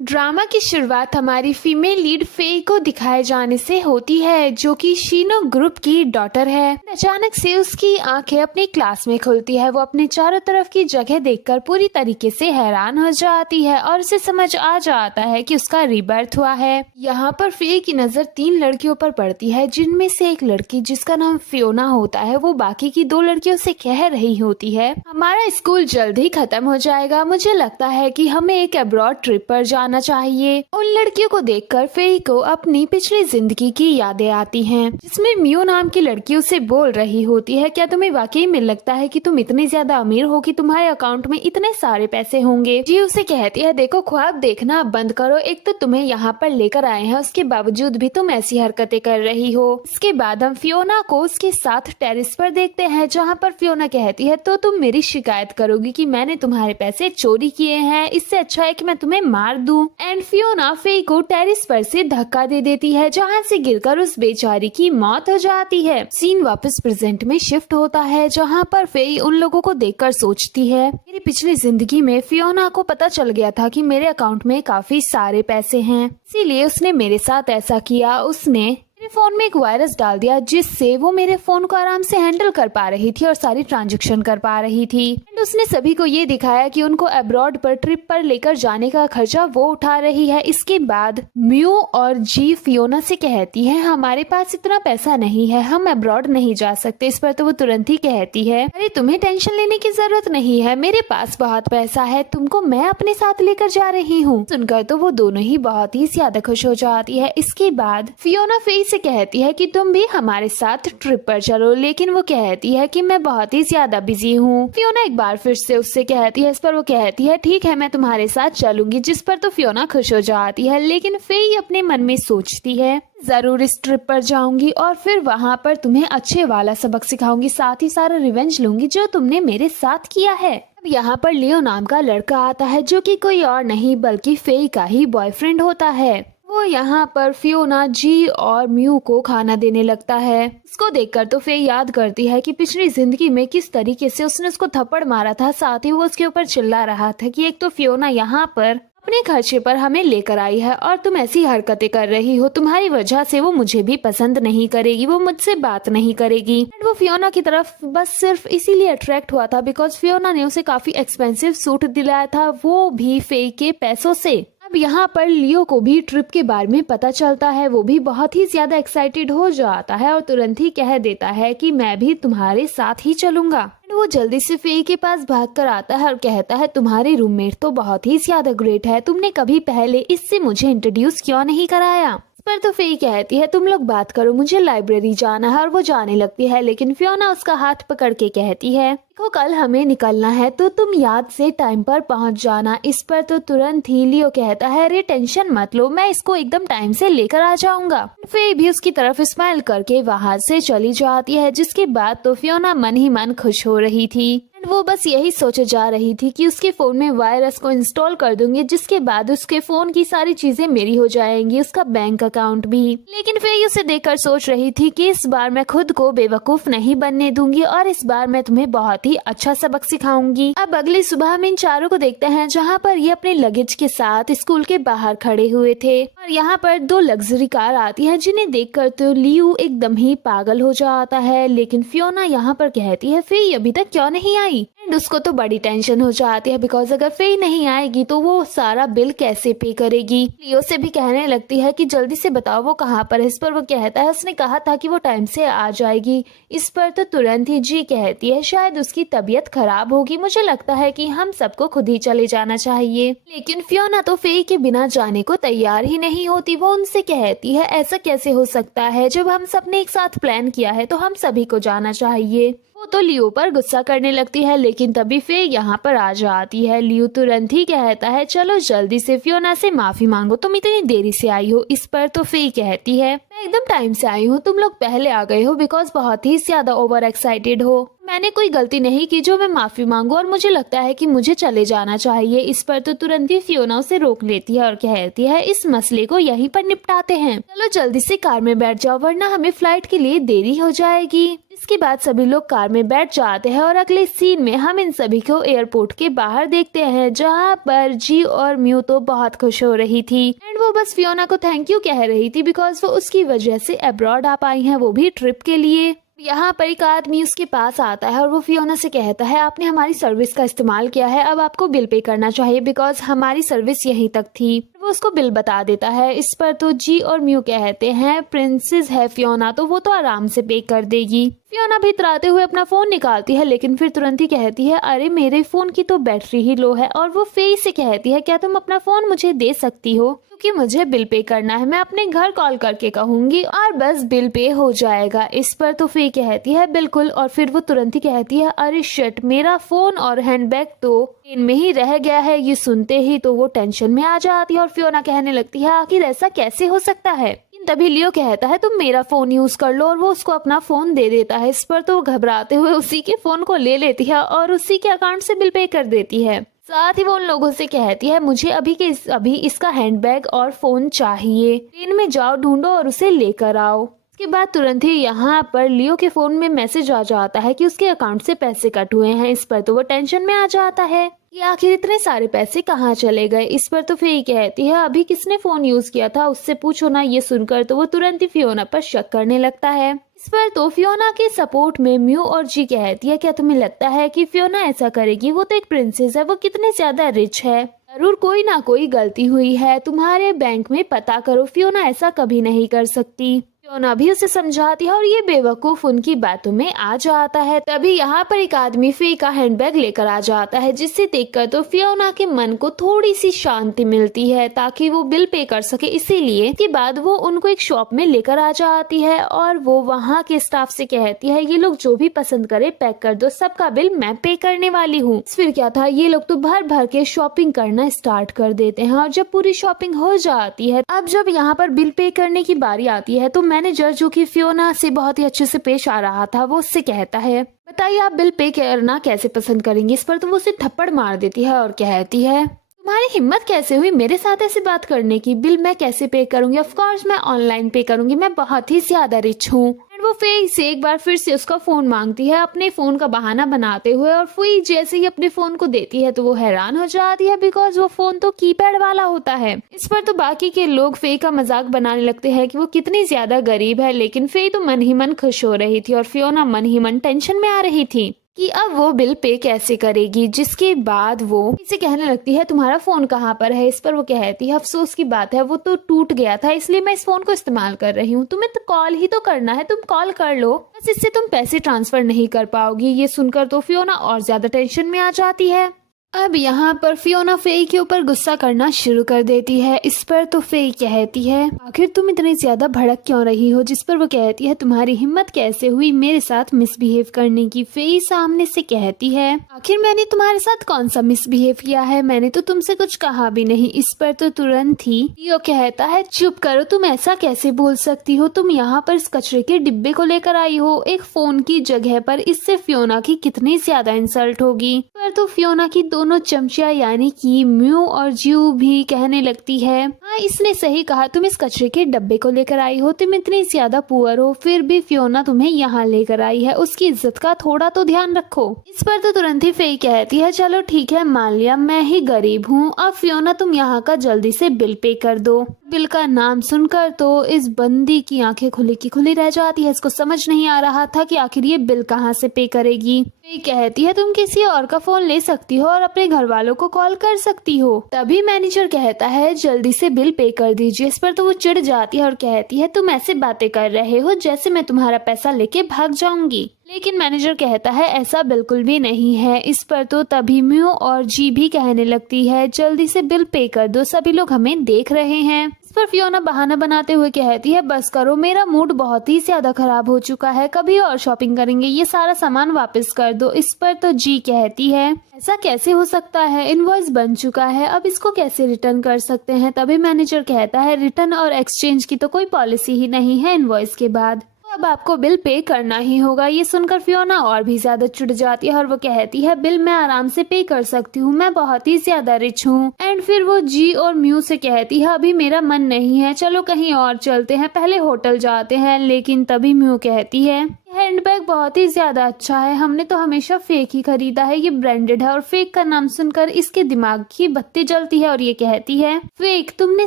Drama की शुरुआत हमारी फीमेल लीड फेई को दिखाए जाने से होती है, जो कि शीनो ग्रुप की डॉटर है। अचानक से उसकी आंखें अपनी क्लास में खुलती है। वो अपने चारों तरफ की जगह देखकर पूरी तरीके से हैरान हो जाती है और उसे समझ आ जाता है कि उसका रीबर्थ हुआ है। यहाँ पर फेई की नजर 3 लड़कियों पर पड़ती है, जिनमें से एक लड़की जिसका नाम फियोना होता है वो बाकी की 2 लड़कियों से कह रही होती है, हमारा स्कूल जल्द ही खत्म हो जाएगा, मुझे लगता है कि हमें एक अब्रॉड ट्रिप पर जाना चाहिए। उन लड़कियों को देखकर फेई को अपनी पिछली जिंदगी की यादें आती हैं, जिसमें मियो नाम की लड़की उसे बोल रही होती है, क्या तुम्हें वाकई में लगता है कि तुम इतनी ज्यादा अमीर हो कि तुम्हारे अकाउंट में इतने सारे पैसे होंगे? जी उसे कहती है, देखो ख्वाब देखना बंद करो, एक तो तुम्हें यहाँ पर लेकर आए हैं, उसके बावजूद भी तुम ऐसी हरकतें कर रही हो। इसके बाद हम फियोना को उसके साथ टेरिस पर देखते हैं, जहाँ पर फियोना कहती है, तो तुम मेरी शिकायत करोगी कि मैंने तुम्हारे पैसे चोरी किए हैं, इससे अच्छा है कि मैं तुम्हें मार दूं। एंड फियोना फेई को टेरिस पर से धक्का दे देती है, जहां से गिरकर उस बेचारी की मौत हो जाती है। सीन वापस प्रेजेंट में शिफ्ट होता है, जहां पर फेई उन लोगों को देखकर सोचती है, मेरी पिछली जिंदगी में फियोना को पता चल गया था कि मेरे अकाउंट में काफी सारे पैसे हैं, इसीलिए उसने मेरे साथ ऐसा किया। उसने मेरे फोन में एक वायरस डाल दिया, जिससे वो मेरे फोन को आराम से हैंडल कर पा रही थी और सारी ट्रांजैक्शन कर पा रही थी। एंड उसने सभी को ये दिखाया कि उनको अब्रॉड पर ट्रिप पर लेकर जाने का खर्चा वो उठा रही है। इसके बाद म्यू और जी फियोना से कहती है, हमारे पास इतना पैसा नहीं है, हम अब्रॉड नहीं जा सकते। इस पर तो वो तुरंत ही कहती है, अरे तुम्हें टेंशन लेने की जरूरत नहीं है, मेरे पास बहुत पैसा है, तुमको मैं अपने साथ लेकर जा रही हूँ। सुनकर तो वो दोनों ही बहुत ही ज्यादा खुश हो जाती है। इसके बाद फियोना फेई से कहती है कि तुम भी हमारे साथ ट्रिप पर चलो, लेकिन वो कहती है कि मैं बहुत ही ज्यादा बिजी हूँ। फियोना एक बार फिर से उससे कहती है, इस पर वो कहती है, ठीक है मैं तुम्हारे साथ चलूंगी, जिस पर तो फियोना खुश हो जाती है। लेकिन फेई अपने मन में सोचती है, जरूर इस ट्रिप पर जाऊंगी और फिर वहाँ पर तुम्हें अच्छे वाला सबक सिखाऊंगी, साथ ही सारा रिवेंज लूंगी जो तुमने मेरे साथ किया है। अब यहाँ पर लियो नाम का लड़का आता है, जो कि कोई और नहीं बल्कि फेई का ही बॉयफ्रेंड होता है। वो यहाँ पर फियोना, जी और म्यू को खाना देने लगता है। इसको देखकर तो फेई याद करती है कि पिछली जिंदगी में किस तरीके से उसने उसको थप्पड़ मारा था, साथ ही वो उसके ऊपर चिल्ला रहा था कि एक तो फियोना यहाँ पर अपने खर्चे पर हमें लेकर आई है और तुम ऐसी हरकतें कर रही हो, तुम्हारी वजह से वो मुझे भी पसंद नहीं करेगी, वो मुझसे बात नहीं करेगी। एंड वो फियोना की तरफ बस सिर्फ इसीलिए अट्रैक्ट हुआ था बिकॉज फियोना ने उसे काफी एक्सपेंसिव सूट दिलाया था, वो भी फेई के पैसों से। अब यहाँ पर लियो को भी ट्रिप के बारे में पता चलता है, वो भी बहुत ही ज्यादा एक्साइटेड हो जाता है और तुरंत ही कह देता है कि मैं भी तुम्हारे साथ ही चलूंगा। वो जल्दी से फेई के पास भागकर आता है और कहता है, तुम्हारे रूममेट तो बहुत ही ज्यादा ग्रेट है, तुमने कभी पहले इससे मुझे इंट्रोड्यूस क्यों नहीं कराया? पर तो फेई कहती है, तुम लोग बात करो, मुझे लाइब्रेरी जाना है, और वो जाने लगती है। लेकिन फियोना उसका हाथ पकड़ के कहती है, देखो कल हमें निकलना है तो तुम याद से टाइम पर पहुंच जाना। इस पर तो तुरंत ही लियो कहता है, अरे टेंशन मत लो, मैं इसको एकदम टाइम से लेकर आ जाऊंगा। फेई भी उसकी तरफ स्माइल करके वहां से चली जाती है। जिसके बाद तो फियोना मन ही मन खुश हो रही थी। वो बस यही सोचे जा रही थी कि उसके फोन में वायरस को इंस्टॉल कर दूंगी, जिसके बाद उसके फोन की सारी चीजें मेरी हो जाएंगी, उसका बैंक अकाउंट भी। लेकिन फेई उसे देखकर सोच रही थी कि इस बार मैं खुद को बेवकूफ नहीं बनने दूंगी और इस बार मैं तुम्हें बहुत ही अच्छा सबक सिखाऊंगी। अब अगली सुबह हम इन चारों को देखते हैं, जहाँ पर ये अपने लगेज के साथ स्कूल के बाहर खड़े हुए थे और यहाँ पर 2 लग्जरी कार आती है, जिन्हें देखकर तो लियो एकदम ही पागल हो जाता है। लेकिन फियोना यहाँ पर कहती है, फेई अभी तक क्यों नहीं आई? एंड उसको तो बड़ी टेंशन हो जाती है बिकॉज अगर फेई नहीं आएगी तो वो सारा बिल कैसे पे करेगी। लियो से भी कहने लगती है कि जल्दी से बताओ वो कहाँ पर है। इस पर वो कहता है, उसने कहा था कि वो टाइम से आ जाएगी। इस पर तो तुरंत ही जी कहती है, शायद उसकी तबीयत खराब होगी, मुझे लगता है कि हम सबको खुद ही चले जाना चाहिए। लेकिन फियोना तो फेई के बिना जाने को तैयार ही नहीं होती। वो उनसे कहती है, ऐसा कैसे हो सकता है, जब हम सबने एक साथ प्लान किया है तो हम सभी को जाना चाहिए। वो तो लियो पर गुस्सा करने लगती है, लेकिन तभी फेई यहाँ पर आ जाती है। लियो तुरंत ही कहता है, चलो जल्दी से फियोना से माफी मांगो, तुम इतनी देरी से आई हो। इस पर तो फेई कहती है, मैं एकदम टाइम से आई हूँ, तुम लोग पहले आ गए हो बिकॉज बहुत ही ज्यादा ओवर एक्साइटेड हो। मैंने कोई गलती नहीं की जो मैं माफी मांगू और मुझे लगता है कि मुझे चले जाना चाहिए। इस पर तो तुरंत ही फियोना उसे रोक लेती है और कहती है, इस मसले को यहीं पर निपटाते हैं, चलो जल्दी से कार में बैठ जाओ वरना हमें फ्लाइट के लिए देरी हो जाएगी। इसके बाद सभी लोग कार में बैठ जाते हैं और अगले सीन में हम इन सभी को एयरपोर्ट के बाहर देखते हैं, जहाँ पर जी और म्यू तो बहुत खुश हो रही थी एंड वो बस फियोना को थैंक यू कह रही थी बिकॉज वो उसकी वजह से अब्रॉड आ पाई हैं, वो भी ट्रिप के लिए। यहाँ पर एक आदमी उसके पास आता है और वो फियोना से कहता है आपने हमारी सर्विस का इस्तेमाल किया है, अब आपको बिल पे करना चाहिए बिकॉज हमारी सर्विस यहीं तक थी। वो उसको बिल बता देता है। इस पर तो जी और म्यू कहते हैं प्रिंसेस है फियोना तो वो तो आराम से पे कर देगी। फियोना भी इतराते हुए अपना फोन निकालती है लेकिन फिर तुरंत ही कहती है अरे मेरे फोन की तो बैटरी ही लो है, और वो फेई से कहती है क्या तुम अपना फोन मुझे दे सकती हो क्योंकि मुझे बिल पे करना है, मैं अपने घर कॉल करके कहूंगी और बस बिल पे हो जाएगा। इस पर तो फे कहती है बिल्कुल, और फिर वो तुरंत ही कहती है अरे शिट मेरा फोन और हैंडबैग तो ट्रेन में ही रह गया है। ये सुनते ही तो वो टेंशन में आ जाती है और फियोना कहने लगती है आखिर ऐसा कैसे हो सकता है। तभी लियो कहता है तुम मेरा फोन यूज कर लो और वो उसको अपना फोन दे देता है। इस पर तो वो घबराते हुए उसी के फोन को ले लेती है और उसी के अकाउंट से बिल पे कर देती है। साथ ही वो उन लोगों से कहती है मुझे अभी इसका हैंडबैग और फोन चाहिए, ट्रेन में जाओ ढूंढो और उसे लेकर आओ। इसके बाद तुरंत ही यहाँ पर लियो के फोन में मैसेज आ जाता है कि उसके अकाउंट से पैसे कट हुए हैं। इस पर तो वो टेंशन में आ जाता है कि आखिर इतने सारे पैसे कहाँ चले गए। इस पर तो फिर कहती है अभी किसने फोन यूज किया था उससे पूछो ना। ये सुनकर तो वो तुरंत ही फियोना पर शक करने लगता है। इस पर तो फियोना के सपोर्ट में म्यू और जी कहती है क्या तुम्हें लगता है कि फियोना ऐसा करेगी, वो तो एक प्रिंसेस है, वो कितने ज्यादा रिच है, जरूर कोई ना कोई गलती हुई है, तुम्हारे बैंक में पता करो, फियोना ऐसा कभी नहीं कर सकती। फियोना भी उसे समझाती है और ये बेवकूफ उनकी बातों में आ जाता है। तभी यहाँ पर एक आदमी फे का हैंडबैग लेकर आ जाता है जिसे देखकर तो फियोना के मन को थोड़ी सी शांति मिलती है ताकि वो बिल पे कर सके। इसीलिए के बाद वो उनको एक शॉप में लेकर आ जाती है और वो वहाँ के स्टाफ से कहती है ये लोग जो भी पसंद करे पैक कर दो, सबका बिल मैं पे करने वाली हूँ। फिर क्या था, ये लोग तो भर भर के शॉपिंग करना स्टार्ट कर देते हैं और जब पूरी शॉपिंग हो जाती है, अब जब यहाँ पर बिल पे करने की बारी आती है तो मैनेजर जो कि फियोना से बहुत ही अच्छे से पेश आ रहा था वो उससे कहता है बताइए आप बिल पे करना कैसे पसंद करेंगे। इस पर तो वो उसे थप्पड़ मार देती है और कहती है तुम्हारी हिम्मत कैसे हुई मेरे साथ ऐसे बात करने की, बिल मैं कैसे पे करूंगी, ऑफ कोर्स मैं ऑनलाइन पे करूंगी, मैं बहुत ही ज्यादा रिच हूँ। वो फे से एक बार फिर से उसका फोन मांगती है अपने फोन का बहाना बनाते हुए और फुई जैसे ही अपने फोन को देती है तो वो हैरान हो जाती है बिकॉज वो फोन तो कीपैड वाला होता है। इस पर तो बाकी के लोग फे का मजाक बनाने लगते हैं कि वो कितनी ज्यादा गरीब है, लेकिन फे तो मन ही मन खुश हो रही थी और फियोना मन ही मन टेंशन में आ रही थी कि अब वो बिल पे कैसे करेगी। जिसके बाद वो इसे कहने लगती है तुम्हारा फोन कहाँ पर है। इस पर वो कहती है अफसोस की बात है वो तो टूट गया था इसलिए मैं इस फोन को इस्तेमाल कर रही हूँ, तुम्हें तो कॉल ही तो करना है, तुम कॉल कर लो, बस इससे तुम पैसे ट्रांसफर नहीं कर पाओगी। ये सुनकर तो फियोना और ज्यादा टेंशन में आ जाती है। अब यहाँ पर फियोना फे के ऊपर गुस्सा करना शुरू कर देती है। इस पर तो फे कहती है आखिर तुम इतनी ज्यादा भड़क क्यों रही हो। जिस पर वो कहती है तुम्हारी हिम्मत कैसे हुई मेरे साथ मिसबिहेव करने की। फे सामने से कहती है आखिर मैंने तुम्हारे साथ कौन सा मिसबिहेव किया है, मैंने तो तुमसे कुछ कहा भी नहीं। इस पर तो तुरंत ही लियो कहता है चुप करो, तुम ऐसा कैसे बोल सकती हो, तुम यहाँ पर इस कचरे के डिब्बे को लेकर आई हो एक फोन की जगह पर, इससे फियोना की कितनी ज्यादा इंसल्ट होगी। पर तो फियोना की दोनों चमचा यानी कि म्यू और ज्यू भी कहने लगती है हाँ इसने सही कहा, तुम इस कचरे के डब्बे को लेकर आई हो, तुम इतनी ज्यादा पुअर हो फिर भी फियोना तुम्हें यहाँ लेकर आई है, उसकी इज्जत का थोड़ा तो ध्यान रखो। इस पर तो तुरंत ही फे कहती है चलो ठीक है मान लिया मैं ही गरीब हूँ, अब फियोना तुम यहाँ का जल्दी से बिल पे कर दो। बिल का नाम सुनकर तो इस बंदी की आंखें खुली की खुली रह जाती है। इसको समझ नहीं आ रहा था कि आखिर ये बिल कहाँ से पे करेगी। फे कहती है तुम किसी और का फोन ले सकती हो और अपने घर वालों को कॉल कर सकती हो। तभी मैनेजर कहता है जल्दी से बिल पे कर दीजिए। इस पर तो वो चिढ़ जाती है और कहती है तुम ऐसे बातें कर रहे हो जैसे मैं तुम्हारा पैसा लेके भाग जाऊंगी। लेकिन मैनेजर कहता है ऐसा बिल्कुल भी नहीं है। इस पर तो तभी म्यू और जी भी कहने लगती है जल्दी से बिल पे कर दो, सभी लोग हमें देख रहे हैं। इस पर फियोना बहाना बनाते हुए कहती है बस करो, मेरा मूड बहुत ही ज्यादा खराब हो चुका है, कभी और शॉपिंग करेंगे, ये सारा सामान वापस कर दो। इस पर तो जी कहती है ऐसा कैसे हो सकता है, इनवॉइस बन चुका है, अब इसको कैसे रिटर्न कर सकते हैं। तभी मैनेजर कहता है रिटर्न और एक्सचेंज की तो कोई पॉलिसी ही नहीं है इनवॉइस के बाद, अब आपको बिल पे करना ही होगा। ये सुनकर फियोना और भी ज्यादा चिढ़ जाती है और वो कहती है बिल मैं आराम से पे कर सकती हूँ, मैं बहुत ही ज्यादा रिच हूँ। एंड फिर वो जी और म्यू से कहती है अभी मेरा मन नहीं है, चलो कहीं और चलते हैं, पहले होटल जाते हैं। लेकिन तभी म्यू कहती है हैंडबैग बहुत ही ज्यादा अच्छा है, हमने तो हमेशा फेक ही खरीदा है, ये ब्रांडेड है। और फेक का नाम सुनकर इसके दिमाग की बत्ती जलती है और ये कहती है, फेक, तुमने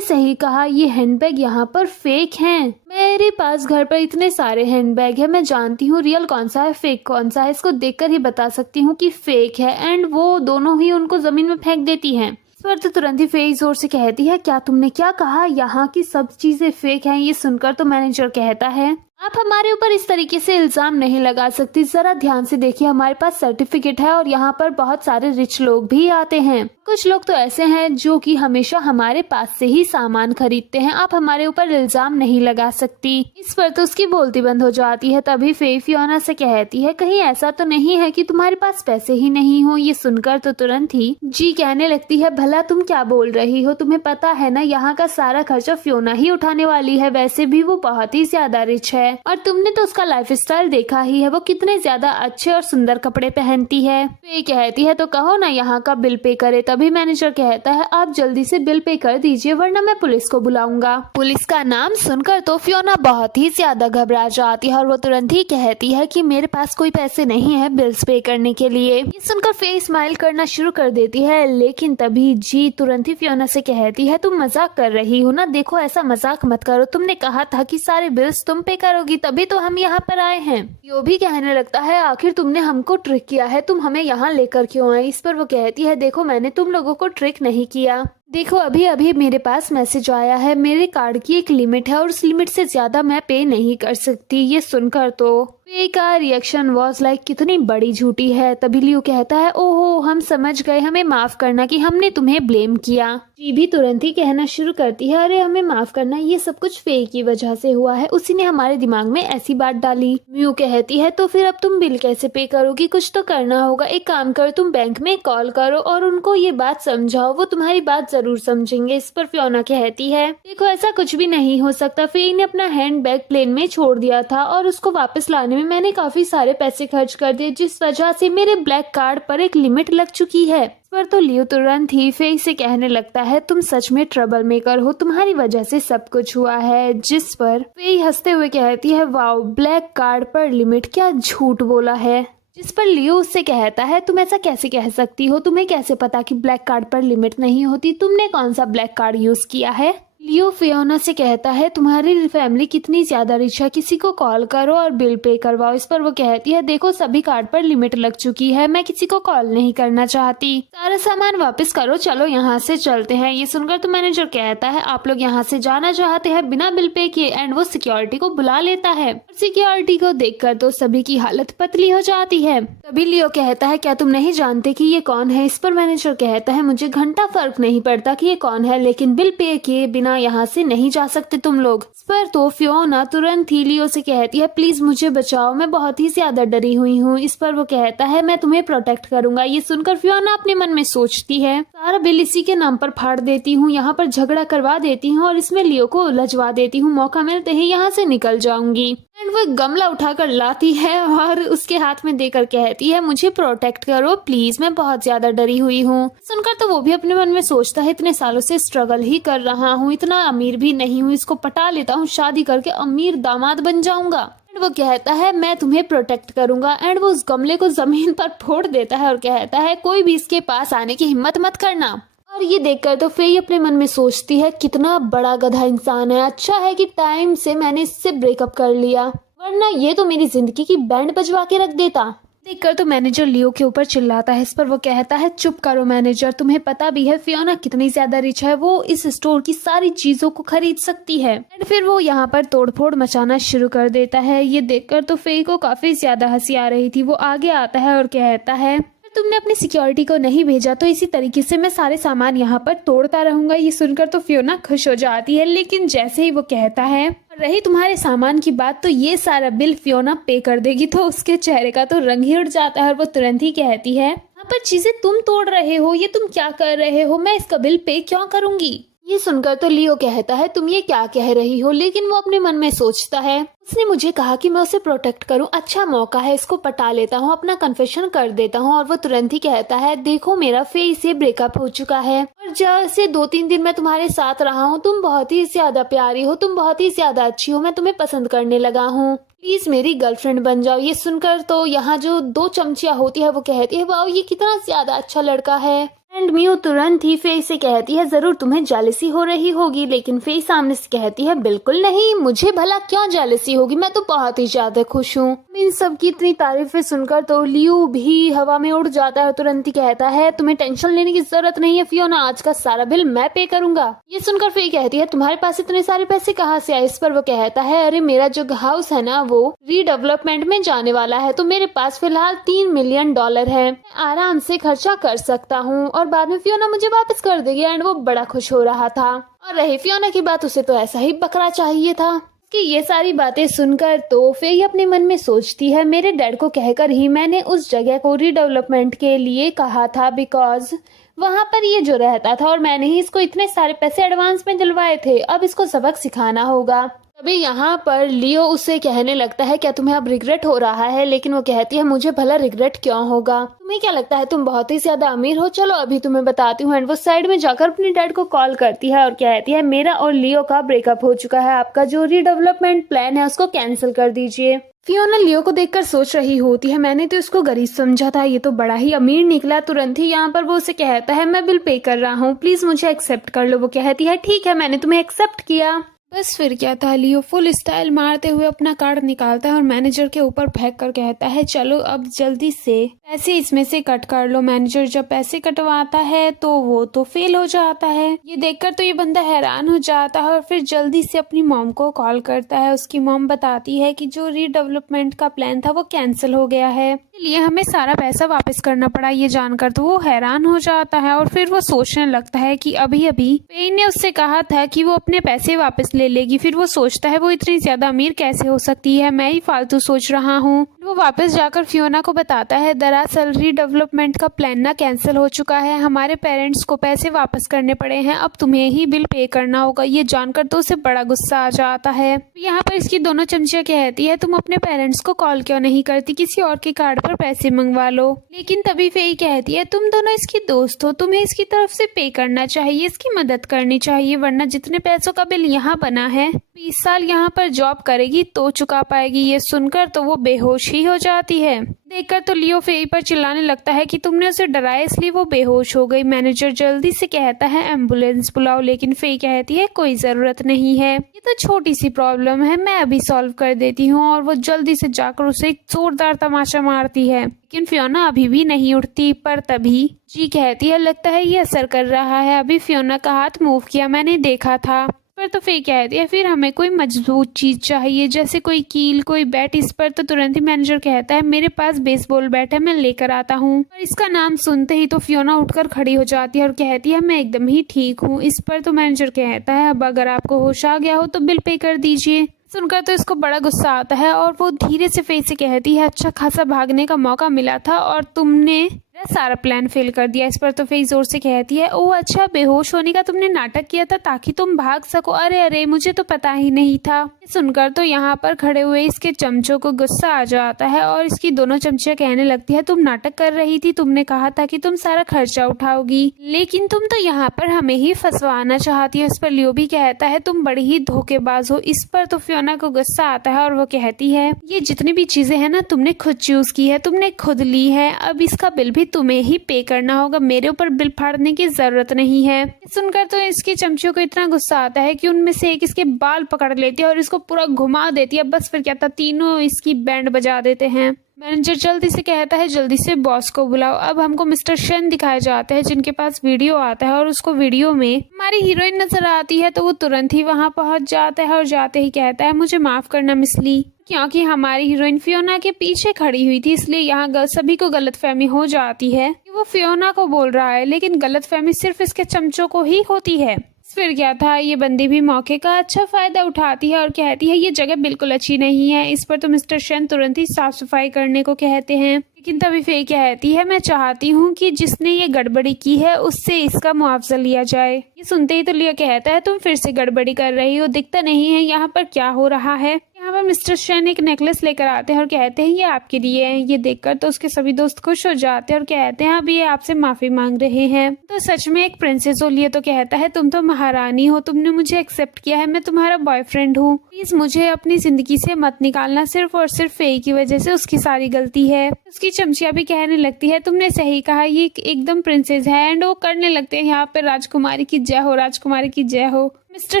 सही कहा, ये हैंडबैग यहाँ पर फेक हैं। मेरे पास घर पर इतने सारे हैंडबैग है, मैं जानती हूँ रियल कौन सा है फेक कौन सा है, इसको देखकर ही बता सकती हूँ कि फेक है। एंड वो दोनों ही उनको जमीन में फेंक देती है। इस पर तो तुरंत ही फेई जोर से कहती है, क्या तुमने क्या कहा, यहाँ की सब चीजें फेक हैं। ये सुनकर तो मैनेजर कहता है, आप हमारे ऊपर इस तरीके से इल्जाम नहीं लगा सकती, जरा ध्यान से देखिए, हमारे पास सर्टिफिकेट है और यहाँ पर बहुत सारे रिच लोग भी आते हैं। कुछ लोग तो ऐसे हैं जो कि हमेशा हमारे पास से ही सामान खरीदते हैं, आप हमारे ऊपर इल्जाम नहीं लगा सकती। इस पर तो उसकी बोलती बंद हो जाती है। तभी फेई फियोना से कहती है, कहीं ऐसा तो नहीं है कि तुम्हारे पास पैसे ही नहीं हो। ये सुनकर तो तुरंत ही जी कहने लगती है, भला तुम क्या बोल रही हो, तुम्हें पता है ना यहाँ का सारा खर्चा फियोना ही उठाने वाली है, वैसे भी वो बहुत ही ज्यादा रिच है और तुमने तो उसका लाइफस्टाइल देखा ही है, वो कितने ज्यादा अच्छे और सुंदर कपड़े पहनती है। वे कहती है, तो कहो ना यहाँ का बिल पे करे। तभी मैनेजर कहता है, आप जल्दी से बिल पे कर दीजिए वरना मैं पुलिस को बुलाऊंगा। पुलिस का नाम सुनकर तो फियोना बहुत ही ज्यादा घबरा जाती है और वो तुरंत ही कहती है कि मेरे पास कोई पैसे नहीं है बिल्स पे करने के लिए। ये सुनकर फेस स्माइल करना शुरू कर देती है, लेकिन तभी जी तुरंत ही फियोना से कहती है, तुम मजाक कर रही हो ना, देखो ऐसा मजाक मत करो, तुमने कहा था कि सारे बिल्स तुम पे करोगी, तभी तो हम यहाँ पर आए हैं। यो भी कहने लगता है, आखिर तुमने हमको ट्रिक किया है, तुम हमें यहाँ लेकर क्यों आए। इस पर वो कहती है, देखो मैंने तुम लोगों को ट्रिक नहीं किया, देखो अभी अभी मेरे पास मैसेज आया है, मेरे कार्ड की एक लिमिट है और उस लिमिट से ज्यादा मैं पे नहीं कर सकती। ये सुनकर तो पे का रिएक्शन वॉज लाइक, कितनी बड़ी झूठी है। तभी लियो कहता है, ओहो हम समझ गए, हमें माफ करना कि हमने तुम्हें ब्लेम किया। जी भी तुरंत ही कहना शुरू करती है, अरे हमें माफ करना, ये सब कुछ फे की वजह से हुआ है, उसी ने हमारे दिमाग में ऐसी बात डाली। म्यू कहती है, तो फिर अब तुम बिल कैसे पे करोगी, कुछ तो करना होगा, एक काम करो तुम बैंक में कॉल करो और उनको ये बात समझाओ, वो तुम्हारी बात जरूर समझेंगे। इस पर फियोना कहती है, देखो ऐसा कुछ भी नहीं हो सकता, फे ने अपना हैंड बैग प्लेन में छोड़ दिया था और उसको वापस लाने में मैंने काफी सारे पैसे खर्च कर दिए, जिस वजह से मेरे ब्लैक कार्ड पर एक लिमिट लग चुकी है। इस पर तो लियो तुरंत ही फे से कहने लगता है, तुम सच में ट्रबल मेकर हो, तुम्हारी वजह से सब कुछ हुआ है। जिस पर फे हंसते हुए कहती है, वाओ ब्लैक कार्ड पर लिमिट, क्या झूठ बोला है। जिस पर लियो उससे कहता है, तुम ऐसा कैसे कह सकती हो, तुम्हें कैसे पता कि ब्लैक कार्ड पर लिमिट नहीं होती, तुमने कौन सा ब्लैक कार्ड यूज किया है। लियो फियोना से कहता है, तुम्हारी फैमिली कितनी ज्यादा रिच है, किसी को कॉल करो और बिल पे करवाओ। इस पर वो कहती है, देखो सभी कार्ड पर लिमिट लग चुकी है, मैं किसी को कॉल नहीं करना चाहती, सारा सामान वापस करो, चलो यहाँ से चलते हैं। ये सुनकर तो मैनेजर कहता है, आप लोग यहाँ से जाना चाहते हैं बिना बिल पे किए। एंड वो सिक्योरिटी को बुला लेता है। सिक्योरिटी को देखकर तो सभी की हालत पतली हो जाती है। तभी लियो कहता है, क्या तुम नहीं जानते कि ये कौन है। इस पर मैनेजर कहता है, मुझे घंटा फर्क नहीं पड़ता कि ये कौन है, लेकिन बिल पे किए बिना यहाँ से नहीं जा सकते तुम लोग। इस पर तो फियोना तुरंत ही लियो से कहती है, प्लीज मुझे बचाओ, मैं बहुत ही ज्यादा डरी हुई हूँ। इस पर वो कहता है, मैं तुम्हें प्रोटेक्ट करूंगा। ये सुनकर फियोना अपने मन में सोचती है, सारा बिल इसी के नाम पर फाड़ देती हूँ, यहाँ पर झगड़ा करवा देती हूँ और इसमें लियो को उलझवा देती हूँ, मौका मिलते ही यहाँ से निकल जाऊंगी। एंड वो गमला उठाकर लाती है और उसके हाथ में देकर कहती है, मुझे प्रोटेक्ट करो प्लीज, मैं बहुत ज्यादा डरी हुई हूँ। सुनकर तो वो भी अपने मन में सोचता है, इतने सालों से स्ट्रगल ही कर रहा हूँ, इतना अमीर भी नहीं हूँ, इसको पटा लेता हूँ, शादी करके अमीर दामाद बन जाऊंगा। एंड वो कहता है, मैं तुम्हें प्रोटेक्ट करूंगा। एंड वो उस गमले को जमीन पर फोड़ देता है और कहता है, कोई भी इसके पास आने की हिम्मत मत करना। और ये देखकर तो फे अपने मन में सोचती है, कितना बड़ा गधा इंसान है, अच्छा है कि टाइम से मैंने इससे ब्रेकअप कर लिया, वरना ये तो मेरी जिंदगी की बैंड बजवा के रख देता। देखकर तो मैनेजर लियो के ऊपर चिल्लाता है। इस पर वो कहता है, चुप करो मैनेजर, तुम्हें पता भी है फियोना कितनी ज्यादा रिच है, वो इस स्टोर की सारी चीजों को खरीद सकती है। एंड फिर वो यहाँ पर तोड़फोड़ मचाना शुरू कर देता है। ये देखकर तो फे को काफी ज्यादा हंसी आ रही थी। वो आगे आता है और कहता है, तुमने अपनी सिक्योरिटी को नहीं भेजा तो इसी तरीके से मैं सारे सामान यहाँ पर तोड़ता रहूंगा। ये सुनकर तो फियोना खुश हो जाती है, लेकिन जैसे ही वो कहता है, रही तुम्हारे सामान की बात, तो ये सारा बिल फियोना पे कर देगी, तो उसके चेहरे का तो रंग ही उड़ जाता है और वो तुरंत ही कहती है, यहाँ पर चीजें तुम तोड़ रहे हो, ये तुम क्या कर रहे हो, मैं इसका बिल पे क्यों करूंगी। ये सुनकर तो लियो कहता है, तुम ये क्या कह रही हो, लेकिन वो अपने मन में सोचता है, उसने मुझे कहा कि मैं उसे प्रोटेक्ट करूं, अच्छा मौका है, इसको पटा लेता हूं, अपना कन्फेशन कर देता हूं। और वो तुरंत ही कहता है, देखो मेरा फे से ब्रेकअप हो चुका है और जैसे 2-3 दिन मैं तुम्हारे साथ रहा हूं, तुम बहुत ही ज्यादा प्यारी हो, तुम बहुत ही ज्यादा अच्छी हो, मैं तुम्हें पसंद करने लगा हूं। प्लीज मेरी गर्लफ्रेंड बन जाओ। ये सुनकर तो यहाँ जो 2 चमचिया होती है वो कहती है वाओ ये कितना ज्यादा अच्छा लड़का है। एंड मियो तुरंत ही फेई से कहती है जरूर तुम्हें जेलसी हो रही होगी, लेकिन फेई सामने से कहती है बिल्कुल नहीं, मुझे भला क्यों जेलसी होगी, मैं तो बहुत ही ज्यादा खुश हूँ। इन सब की इतनी तारीफें सुनकर तो लियो भी हवा में उड़ जाता है, तुरंत ही कहता है तुम्हें टेंशन लेने की जरूरत नहीं है फियोना, आज का सारा बिल मैं पे करूंगा। ये सुनकर फेई कहती है तुम्हारे पास इतने सारे पैसे कहाँ से आए। इस पर वो कहता है अरे मेरा जो हाउस है ना वो रीडेवलपमेंट में जाने वाला है, तो मेरे पास फिलहाल $3 मिलियन है, मैं आराम से खर्चा कर सकता हूँ और बाद में फियोना मुझे वापस कर देगी। एंड वो बड़ा खुश हो रहा था। और रही फियोना की बात, उसे तो ऐसा ही बकरा चाहिए था। कि ये सारी बातें सुनकर तो फेई अपने मन में सोचती है मेरे डैड को कहकर ही मैंने उस जगह को रीडेवलपमेंट के लिए कहा था, बिकॉज वहाँ पर ये जो रहता था और मैंने ही इसको इतने सारे पैसे एडवांस में दिलवाए थे, अब इसको सबक सिखाना होगा। तभी यहाँ पर लियो उसे कहने लगता है क्या तुम्हें अब रिग्रेट हो रहा है, लेकिन वो कहती है मुझे भला रिग्रेट क्यों होगा, तुम्हें क्या लगता है तुम बहुत ही ज्यादा अमीर हो, चलो अभी तुम्हें बताती हूँ। एंड वो साइड में जाकर अपने डैड को कॉल करती है और कहती है मेरा और लियो का ब्रेकअप हो चुका है, आपका जो रीडेवलपमेंट प्लान है उसको कैंसिल कर दीजिए। फियोना लियो को देखकर सोच रही होती है मैंने तो इसको गरीब समझा था, ये तो बड़ा ही अमीर निकला। तुरंत ही यहाँ पर वो उसे कहता है मैं बिल पे कर रहा हूँ, प्लीज मुझे एक्सेप्ट कर लो। वो कहती है ठीक है मैंने तुम्हें एक्सेप्ट किया। बस फिर क्या था, लियो फुल स्टाइल मारते हुए अपना कार्ड निकालता है और मैनेजर के ऊपर फेंक कर कहता है चलो अब जल्दी से पैसे इसमें से कट कर लो। मैनेजर जब पैसे कटवाता है तो वो तो फेल हो जाता है। ये देखकर तो ये बंदा हैरान हो जाता है और फिर जल्दी से अपनी मॉम को कॉल करता है। उसकी मॉम बताती है कि जो रीडेवलपमेंट का प्लान था वो कैंसिल हो गया है, इसलिए हमें सारा पैसा वापस करना पड़ा। ये जानकर तो वो हैरान हो जाता है और फिर वो सोचने लगता है कि अभी अभी पेन ने उससे कहा था कि वो अपने पैसे वापस ले लेगी। फिर वो सोचता है वो इतनी ज्यादा अमीर कैसे हो सकती है, मैं ही फालतू सोच रहा हूँ। वो वापस जाकर फियोना को बताता है दरअसल रीडेवलपमेंट का प्लान ना कैंसिल हो चुका है, हमारे पेरेंट्स को पैसे वापस करने पड़े हैं, अब तुम्हें ही बिल पे करना होगा। ये जानकर तो उसे बड़ा गुस्सा आ जाता है। यहाँ पर इसकी दोनों चमचियां कहती है तुम अपने पेरेंट्स को कॉल क्यों नहीं करती, किसी और के कार्ड पर पैसे मंगवा लो। लेकिन तभी फेई कहती है तुम दोनों इसकी दोस्त हो, तुम्हें इसकी तरफ से पे करना चाहिए, इसकी मदद करनी चाहिए, वरना जितने पैसों का बिल यहाँ बना है 20 साल यहाँ पर जॉब करेगी तो चुका पाएगी। ये सुनकर तो वो बेहोश ही हो जाती है। देखकर तो लियो फेई पर चिल्लाने लगता है कि तुमने उसे डराया इसलिए वो बेहोश हो गई। मैनेजर जल्दी से कहता है एम्बुलेंस बुलाओ, लेकिन फेई कहती है कोई जरूरत नहीं है, ये तो छोटी सी प्रॉब्लम है, मैं अभी सॉल्व कर देती हूँ। और वो जल्दी से जाकर उसे एक जोरदार तमाचा मारती है, लेकिन फियोना अभी भी नहीं उठती। पर तभी जी कहती है लगता है ये असर कर रहा है, अभी फियोना का हाथ मूव किया मैंने देखा था। पर तो फेई कहती है फिर हमें कोई मजबूत चीज चाहिए जैसे कोई कील कोई बैट। इस पर तो तुरंत ही मैनेजर कहता है मेरे पास बेसबॉल बैट है, मैं लेकर आता हूँ। और इसका नाम सुनते ही तो फियोना उठकर खड़ी हो जाती है और कहती है मैं एकदम ही ठीक हूँ। इस पर तो मैनेजर कहता है अब अगर आपको होश आ गया हो तो बिल पे कर दीजिए। सुनकर तो इसको बड़ा गुस्सा आता है और वो धीरे से फेई से कहती है अच्छा खासा भागने का मौका मिला था और तुमने सारा प्लान फेल कर दिया। इस पर तो फेई जोर से कहती है ओह अच्छा बेहोश होने का तुमने नाटक किया था ताकि तुम भाग सको, अरे अरे मुझे तो पता ही नहीं था। सुनकर तो यहाँ पर खड़े हुए इसके चमचों को गुस्सा आ जाता है और इसकी दोनों चमचियां कहने लगती है तुम नाटक कर रही थी, तुमने कहा था कि तुम सारा खर्चा उठाओगी, लेकिन तुम तो यहाँ पर हमें ही फंसवाना चाहती हो। इस पर लियो भी कहता है तुम बड़ी ही धोखेबाज हो। इस पर तो फियोना को गुस्सा आता है और वो कहती है ये जितनी भी चीजें हैं ना तुमने खुद चूज की है, तुमने खुद ली है, अब इसका बिल भी तुम्हें ही पे करना होगा, मेरे ऊपर बिल फाड़ने की जरूरत नहीं है। सुनकर तो इसकी चमचियों को इतना गुस्सा आता है कि उनमें से एक इसके बाल पकड़ लेती है और इसको पूरा घुमा देती है। बस फिर क्या था, तीनों इसकी बैंड बजा देते हैं। मैनेजर जल्दी से कहता है जल्दी से बॉस को बुलाओ। अब हमको मिस्टर शन दिखाए जाते हैं जिनके पास वीडियो आता है और उसको वीडियो में हमारी हीरोइन नजर आती है, तो वो तुरंत ही वहां पहुंच जाता है और जाते ही कहता है मुझे माफ करना मिस ली, क्योंकि हमारी हीरोइन फियोना के पीछे खड़ी हुई थी इसलिए यहाँ सभी को गलतफहमी हो जाती है कि वो फियोना को बोल रहा है, लेकिन गलतफहमी सिर्फ इसके चमचों को ही होती है। फिर क्या था, ये बंदी भी मौके का अच्छा फायदा उठाती है और कहती है ये जगह बिल्कुल अच्छी नहीं है। इस पर तो मिस्टर शन तुरंत ही साफ सफाई करने को कहते हैं, लेकिन तभी फेई कहती है मैं चाहती हूँ कि जिसने ये गड़बड़ी की है उससे इसका मुआवजा लिया जाए। ये सुनते ही तो लियो कहता है तुम फिर से गड़बड़ी कर रही हो, दिखता नहीं है यहाँ पर क्या हो रहा है, यहाँ पर मिस्टर शन एक नेकलेस लेकर आते हैं और कहते हैं ये आपके लिए है। ये देखकर तो उसके सभी दोस्त खुश हो जाते हैं और कहते हैं अब ये आपसे माफी मांग रहे हैं। तो सच में एक प्रिंसेस हो। लिए तो कहता है तुम तो महारानी हो, तुमने मुझे एक्सेप्ट किया है, मैं तुम्हारा बॉयफ्रेंड हूँ, प्लीज मुझे अपनी जिंदगी से मत निकालना, सिर्फ और सिर्फ फेई की वजह से उसकी सारी गलती है। उसकी चमचिया भी कहने लगती है तुमने सही कहा, ये एकदम प्रिंसेस है। एंड वो करने लगते हैं यहाँ पे राजकुमारी की जय हो, राजकुमारी की जय हो। मिस्टर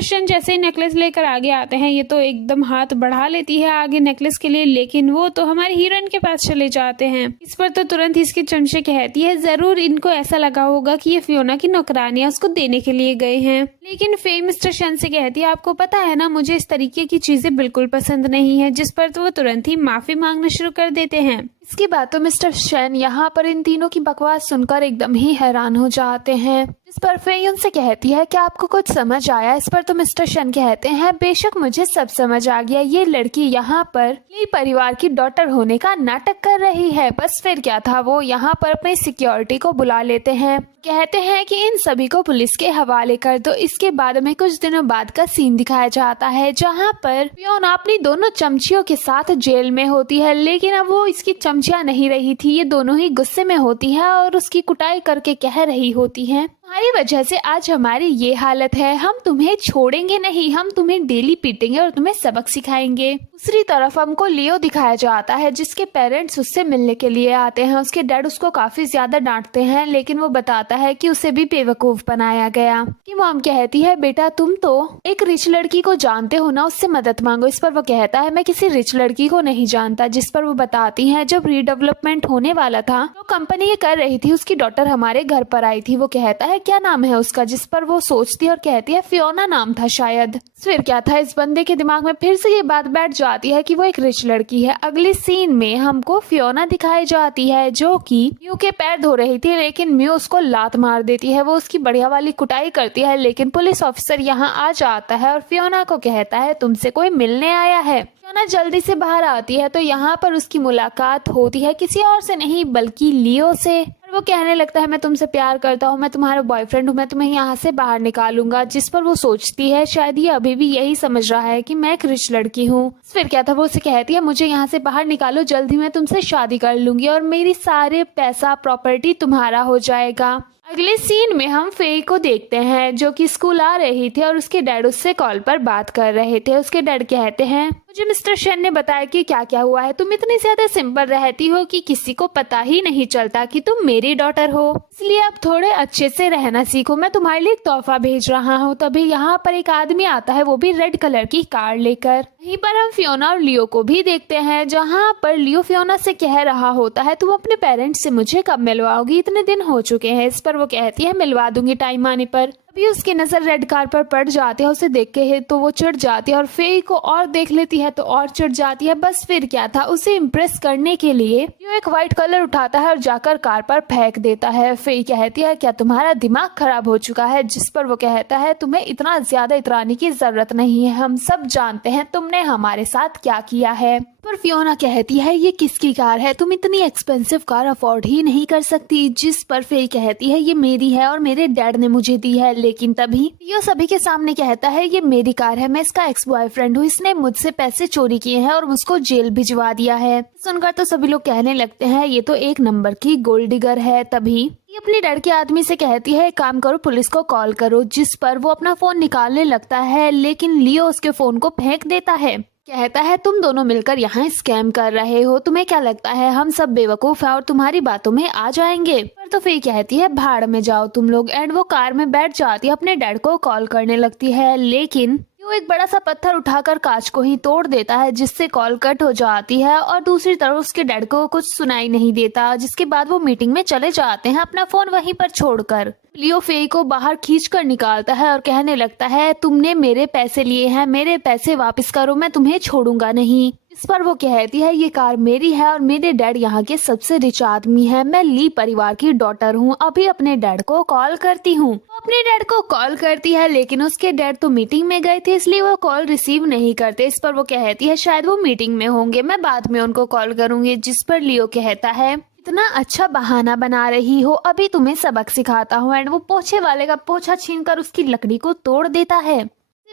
शन जैसे ही नेकलेस लेकर आगे आते हैं ये तो एकदम हाथ बढ़ा लेती है आगे नेकलेस के लिए, लेकिन वो तो हमारी हीरोइन के पास चले जाते हैं। इस पर तो तुरंत इसकी चमचे कहती है जरूर इनको ऐसा लगा होगा कि ये फियोना की नौकरानी उसको देने के लिए गए हैं। लेकिन फेई मिस्टर शन से कहती है आपको पता है ना मुझे इस तरीके की चीजें बिल्कुल पसंद नहीं है, जिस पर तो वो तुरंत ही माफी मांगना शुरू कर देते हैं। इसके बाद तो मिस्टर शन यहाँ पर इन तीनों की बकवास सुनकर एकदम ही हैरान हो जाते हैं। इस पर फेई उनसे कहती है कि आपको कुछ समझ आया? इस पर तो मिस्टर शन कहते हैं बेशक मुझे सब समझ आ गया, ये लड़की यहाँ पर ली परिवार की डॉटर होने का नाटक कर रही है। बस फिर क्या था, वो यहाँ पर अपनी सिक्योरिटी को बुला लेते हैं, कहते हैं कि इन सभी को पुलिस के हवाले कर दो। इसके बाद में कुछ दिनों बाद का सीन दिखाया जाता है जहाँ पर फियोना अपनी दोनों चमचियों के साथ जेल में होती है, लेकिन अब वो इसकी चमचिया नहीं रही थी, ये दोनों ही गुस्से में होती है और उसकी कुटाई करके कह रही होती है तुम्हारी वजह से आज हमारी ये हालत है, हम तुम्हें छोड़ेंगे नहीं, हम तुम्हें डेली पीटेंगे और तुम्हें सबक सिखाएंगे। दूसरी तरफ हमको लियो दिखाया जाता है जिसके पेरेंट्स उससे मिलने के लिए आते हैं। उसके डैड उसको काफी ज्यादा डांटते हैं, लेकिन वो बताता है कि उसे भी बेवकूफ बनाया गया। कि मॉम कहती है बेटा तुम तो एक रिच लड़की को जानते हो ना, उससे मदद मांगो। इस पर वो कहता है मैं किसी रिच लड़की को नहीं जानता। जिस पर वो बताती है जब रीडेवलपमेंट होने वाला था तो कंपनी ये कर रही थी, उसकी डॉटर हमारे घर पर आई थी। वो कहता है क्या नाम है उसका? जिस पर वो सोचती है और कहती है फियोना नाम था शायद। फिर क्या था, इस बंदे के दिमाग में फिर से ये बात बैठ जाती है कि वो एक रिच लड़की है। अगले सीन में हमको फियोना दिखाई जाती है जो कि म्यू के पैर धो रही थी, लेकिन म्यू उसको लात मार देती है। वो उसकी बढ़िया वाली कुटाई करती है, लेकिन पुलिस ऑफिसर यहाँ आ जाता है और फियोना को कहता है तुमसे कोई मिलने आया है। फियोना जल्दी से बाहर आती है तो यहाँ पर उसकी मुलाकात होती है किसी और से नहीं बल्कि लियो से। वो कहने लगता है मैं तुमसे प्यार करता हूँ, मैं तुम्हारा बॉयफ्रेंड हूँ, मैं तुम्हें यहाँ से बाहर निकालूंगा। जिस पर वो सोचती है शायद ये अभी भी यही समझ रहा है कि मैं एक रिच लड़की हूँ। फिर क्या था, वो उसे कहती है मुझे यहाँ से बाहर निकालो, जल्दी मैं तुमसे शादी कर लूंगी और मेरी सारे पैसा प्रॉपर्टी तुम्हारा हो जाएगा। अगले सीन में हम फेई को देखते हैं जो कि स्कूल आ रही थी और उसके डैड उससे कॉल पर बात कर रहे थे। उसके डैड कहते हैं मुझे मिस्टर शन ने बताया कि क्या क्या हुआ है, तुम इतनी ज्यादा सिंपल रहती हो कि किसी को पता ही नहीं चलता कि तुम मेरी डॉटर हो, इसलिए अब थोड़े अच्छे से रहना सीखो। मैं तुम्हारे लिए एक तोहफा भेज रहा हूँ। तभी यहाँ पर एक आदमी आता है, वो भी रेड कलर की कार लेकर। यहीं पर हम फियोना और लियो को भी देखते हैं जहाँ पर लियो फियोना से कह रहा होता है तुम अपने पेरेंट्स से मुझे कब मिलवाओगी, इतने दिन हो चुके हैं। इस पर वो कहती है मिलवा दूंगी टाइम आने पर। अभी उसकी नजर रेड कार पर पड़ जाती है, उसे देख के है तो वो चिढ़ जाती है और फेई को और देख लेती है तो और चिढ़ जाती है। बस फिर क्या था, उसे इम्प्रेस करने के लिए वो एक व्हाइट कलर उठाता है और जाकर कार पर फेंक देता है। फेई कहती है क्या तुम्हारा दिमाग खराब हो चुका है? जिस पर वो कहता है तुम्हें इतना ज्यादा इतराने की जरूरत नहीं है, हम सब जानते हैं तुमने हमारे साथ क्या किया है। पर फियोना कहती है ये किसकी कार है, तुम इतनी एक्सपेंसिव कार अफोर्ड ही नहीं कर सकती। जिस पर फेई कहती है ये मेरी है और मेरे डैड ने मुझे दी है। लेकिन तभी लियो सभी के सामने कहता है ये मेरी कार है, मैं इसका एक्स बॉयफ्रेंड हूँ, इसने मुझसे पैसे चोरी किए हैं और मुझको जेल भिजवा दिया है। सुनकर तो सभी लोग कहने लगते हैं ये तो एक नंबर की गोल्ड डिगर है। तभी ये अपने डर के आदमी से कहती है काम करो पुलिस को कॉल करो। जिस पर वो अपना फोन निकालने लगता है, लेकिन लियो उसके फोन को फेंक देता है। कहता है तुम दोनों मिलकर यहाँ स्कैम कर रहे हो, तुम्हें क्या लगता है हम सब बेवकूफ हैं और तुम्हारी बातों में आ जाएंगे? पर तो फेई कहती है भाड़ में जाओ तुम लोग। एंड वो कार में बैठ जाती है, अपने डैड को कॉल करने लगती है, लेकिन वो एक बड़ा सा पत्थर उठाकर कांच को ही तोड़ देता है जिससे कॉल कट हो जाती है और दूसरी तरफ उसके डैड को कुछ सुनाई नहीं देता। जिसके बाद वो मीटिंग में चले जाते हैं अपना फोन वहीं पर छोड़कर। लियो फेई को बाहर खींचकर निकालता है और कहने लगता है तुमने मेरे पैसे लिए हैं, मेरे पैसे वापस करो, मैं तुम्हें छोड़ूंगा नहीं। इस पर वो कहती है ये कार मेरी है और मेरे डैड यहाँ के सबसे रिच आदमी है, मैं ली परिवार की डॉटर हूँ, अभी अपने डैड को कॉल करती हूँ। अपने डैड को कॉल करती है, लेकिन उसके डैड तो मीटिंग में गए थे इसलिए वो कॉल रिसीव नहीं करते। इस पर वो कहती है शायद वो मीटिंग में होंगे, मैं बाद में उनको कॉल करूंगी। जिस पर लियो कहता है इतना अच्छा बहाना बना रही हो, अभी तुम्हें सबक सिखाता हूँ। एंड वो पोछे वाले का पोछा छीनकर उसकी लकड़ी को तोड़ देता है।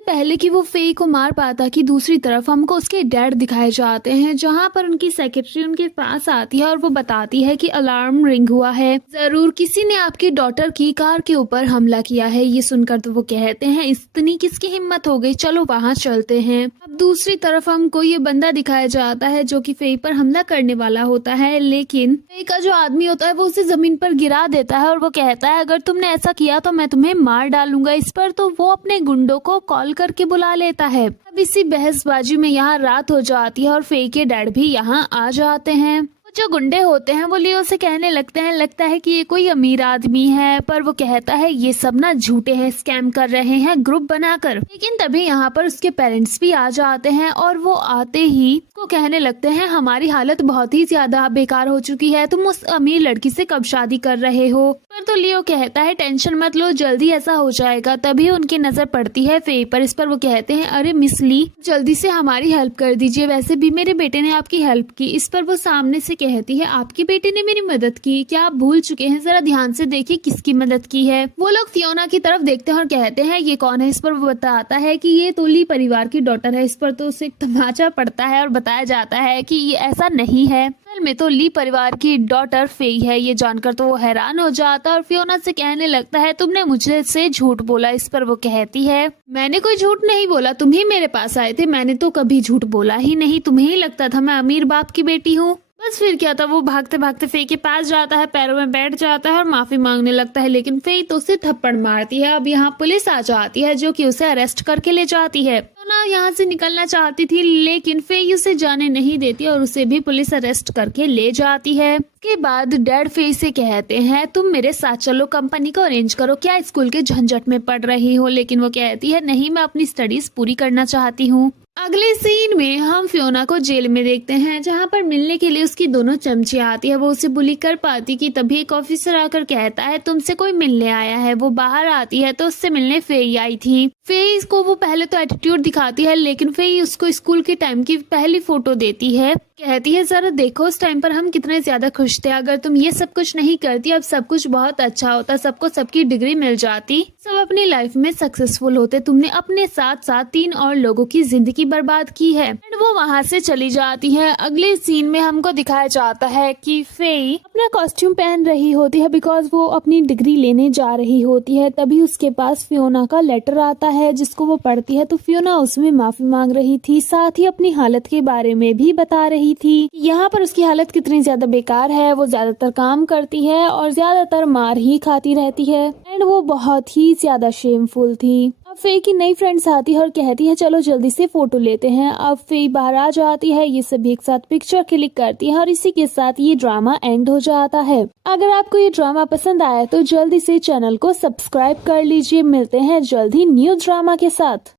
पहले कि वो फेई को मार पाता कि दूसरी तरफ हमको उसके डैड दिखाए जाते हैं, जहाँ पर उनकी सेक्रेटरी उनके पास आती है और वो बताती है कि अलार्म रिंग हुआ है, जरूर किसी ने आपकी डॉटर की कार के ऊपर हमला किया है। ये सुनकर तो वो कहते हैं इतनी किसकी हिम्मत हो गई, चलो वहाँ चलते हैं। अब दूसरी तरफ हमको ये बंदा दिखाया जाता है जो कि फेई पर हमला करने वाला होता है, लेकिन फेई का जो आदमी होता है वो उसे जमीन पर गिरा देता है और वो कहता है अगर तुमने ऐसा किया तो मैं तुम्हें मार डालूंगा। इस पर तो वो अपने गुंडों को कॉल करके बुला लेता है। अब इसी बहसबाजी में यहाँ रात हो जाती है और फेई के डैड भी यहाँ आ जाते हैं। जो गुंडे होते हैं वो लियो से कहने लगते हैं लगता है कि ये कोई अमीर आदमी है, पर वो कहता है ये सब ना झूठे हैं, स्कैम कर रहे हैं ग्रुप बनाकर। लेकिन तभी यहाँ पर उसके पेरेंट्स भी आ जाते हैं और वो आते ही उसको कहने लगते हैं हमारी हालत बहुत ही ज्यादा बेकार हो चुकी है, तुम उस अमीर लड़की से कब शादी कर रहे हो। पर तो लियो कहता है टेंशन मत लो, जल्दी ऐसा हो जाएगा। तभी उनकी नजर पड़ती है फेई पर। इस पर वो कहते हैं अरे मिस ली जल्दी से हमारी हेल्प कर दीजिए, वैसे भी मेरे बेटे ने आपकी हेल्प की। इस पर वो सामने से कहती है आपके बेटे ने मेरी मदद की, क्या आप भूल चुके हैं, जरा ध्यान से देखिए किसकी मदद की है। वो लोग फियोना की तरफ देखते हैं और कहते हैं ये कौन है। इस पर वो बताता है कि ये तो ली परिवार की डॉटर है। इस पर तो उसे एक तमाचा पड़ता है और बताया जाता है कि ये ऐसा नहीं है, असल में तो ली परिवार की डॉटर फेई है। ये जानकर तो वो हैरान हो जाता है और फियोना से कहने लगता है तुमने मुझे से झूठ बोला। इस पर वो कहती है मैंने कोई झूठ नहीं बोला, तुम ही मेरे पास आए थे, मैंने तो कभी झूठ बोला ही नहीं, तुम्हें ही लगता था मैं अमीर बाप की बेटी हूँ। बस फिर क्या था, वो भागते भागते फेई के पास जाता है, पैरों में बैठ जाता है और माफी मांगने लगता है, लेकिन फेई तो उसे थप्पड़ मारती है। अब यहाँ पुलिस आ जाती है जो कि उसे अरेस्ट करके ले जाती है। तो ना यहाँ से निकलना चाहती थी लेकिन फेई उसे जाने नहीं देती और उसे भी पुलिस अरेस्ट करके ले जाती है। इसके बाद डैड फेई से कहते हैं तुम मेरे साथ चलो, कंपनी को अरेंज करो, क्या स्कूल के झंझट में पड़ रही हो। लेकिन वो कहती है नहीं, मैं अपनी स्टडीज पूरी करना चाहती हूँ। अगले सीन में हम फियोना को जेल में देखते हैं जहाँ पर मिलने के लिए उसकी दोनों चमचियाँ आती है। वो उसे बुली कर पाती कि तभी एक ऑफिसर आकर कहता है तुमसे कोई मिलने आया है। वो बाहर आती है तो उससे मिलने फेई आई थी। फेई को वो पहले तो एटीट्यूड दिखाती है लेकिन फेई उसको स्कूल के टाइम की पहली फोटो देती है, कहती है जरा देखो उस टाइम पर हम कितने ज्यादा खुश थे, अगर तुम ये सब कुछ नहीं करती अब सब कुछ बहुत अच्छा होता, सबको सबकी डिग्री मिल जाती, सब अपनी लाइफ में सक्सेसफुल होते, तुमने अपने साथ साथ 3 और लोगों की जिंदगी बर्बाद की है। एंड वो वहाँ से चली जाती है। अगले सीन में हमको दिखाया जाता है कि फेई अपना कॉस्ट्यूम पहन रही होती है बिकॉज वो अपनी डिग्री लेने जा रही होती है। तभी उसके पास फियोना का लेटर आता है जिसको वो पढ़ती है तो फियोना उसमें माफी मांग रही थी, साथ ही अपनी हालत के बारे में भी बता रही थी। यहाँ पर उसकी हालत कितनी ज्यादा बेकार है, वो ज्यादातर काम करती है और ज्यादातर मार ही खाती रहती है एंड वो बहुत ही ज्यादा शेमफुल थी। अब फेई की नई फ्रेंड्स आती है और कहती है चलो जल्दी से फोटो लेते हैं। अब फेई बाहर आ जाती है, ये सभी एक साथ पिक्चर क्लिक करती है और इसी के साथ ये ड्रामा एंड हो जाता है। अगर आपको ये ड्रामा पसंद आया तो जल्दी से चैनल को सब्सक्राइब कर लीजिए। मिलते हैं जल्द ही न्यू ड्रामा के साथ।